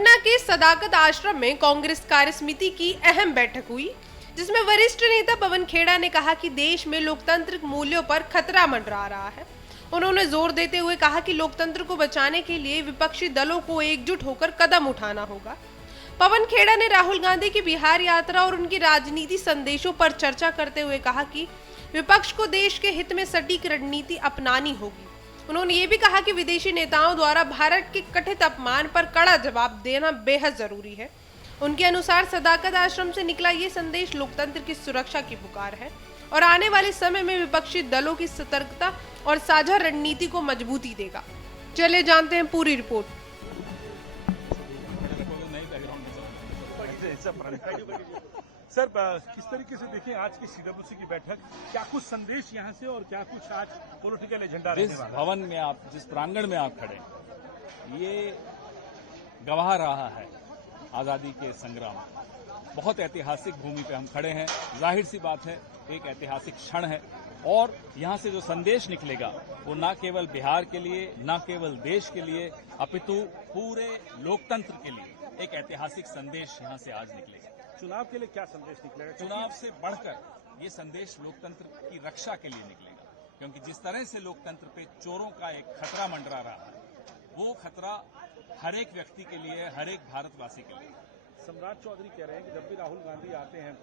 पटना के सदाकत आश्रम में कांग्रेस कार्य समिति की अहम बैठक हुई, जिसमें वरिष्ठ नेता पवन खेड़ा ने कहा कि देश में लोकतांत्रिक मूल्यों पर खतरा मंडरा रहा है। उन्होंने जोर देते हुए कहा कि लोकतंत्र को बचाने के लिए विपक्षी दलों को एकजुट होकर कदम उठाना होगा। पवन खेड़ा ने राहुल गांधी की बिहार यात्रा और उनकी राजनीति संदेशों पर चर्चा करते हुए कहा कि विपक्ष को देश के हित में सटीक रणनीति अपनानी होगी। उन्होंने ये भी कहा कि विदेशी नेताओं द्वारा भारत के कथित अपमान पर कड़ा जवाब देना बेहद जरूरी है। उनके अनुसार सदाकत आश्रम से निकला ये संदेश लोकतंत्र की सुरक्षा की पुकार है और आने वाले समय में विपक्षी दलों की सतर्कता और साझा रणनीति को मजबूती देगा। चलिए जानते हैं पूरी रिपोर्ट। सर, किस तरीके से देखें आज की सीडब्ल्यूसी की बैठक, क्या कुछ संदेश यहाँ से और क्या कुछ आज पॉलिटिकल एजेंडा रहने वाला है? भवन में आप जिस प्रांगण में आप खड़े हैं, ये गवाह रहा है आजादी के संग्राम। बहुत ऐतिहासिक भूमि पे हम खड़े हैं। जाहिर सी बात है, एक ऐतिहासिक क्षण है और यहाँ से जो संदेश निकलेगा वो न केवल बिहार के लिए, न केवल देश के लिए, अपितु पूरे लोकतंत्र के लिए एक ऐतिहासिक संदेश यहाँ से आज निकलेगा। चुनाव के लिए क्या संदेश निकलेगा? चुनाव से बढ़कर ये संदेश लोकतंत्र की रक्षा के लिए निकलेगा, क्योंकि जिस तरह से लोकतंत्र पे चोरों का एक खतरा मंडरा रहा है, वो खतरा हर एक व्यक्ति के लिए, हर एक भारतवासी के लिए। सम्राट चौधरी कह रहे हैं कि जब भी राहुल गांधी आते हैं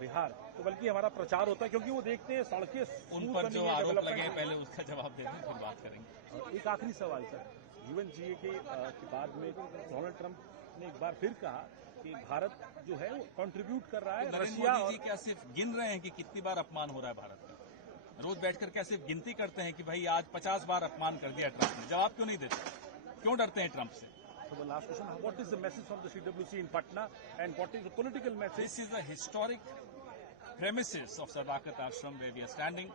बिहार तो बल्कि हमारा प्रचार होता है, क्योंकि वो देखते हैं सड़कें, उन पर जो आरोप लगे पहले उसका जवाब दे दें, फिर बात करेंगे। एक आखिरी सवाल सर, UNGA के बाद में डोनाल्ड ट्रंप ने एक बार फिर कहा कि भारत जो है वो कंट्रीब्यूट कर रहा है। नरेंद्र मोदी जी क्या सिर्फ गिन रहे हैं कि कितनी बार अपमान हो रहा है भारत का? रोज बैठकर क्या सिर्फ गिनती करते हैं कि भाई आज 50 बार अपमान कर दिया ट्रंप ने? जवाब क्यों नहीं देते? क्यों डरते हैं ट्रंप से? So the last question, what is the message from the CWC in Patna and what is the political message? This is the historic premises of Sadakat Ashram where we are standing.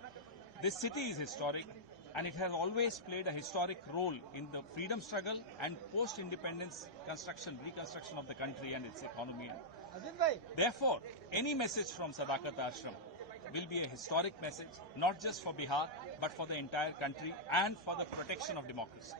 This city is historic and it has always played a historic role in the freedom struggle and post-independence reconstruction of the country and its economy. Therefore, any message from Sadakat Ashram will be a historic message, not just for Bihar, but for the entire country and for the protection of democracy.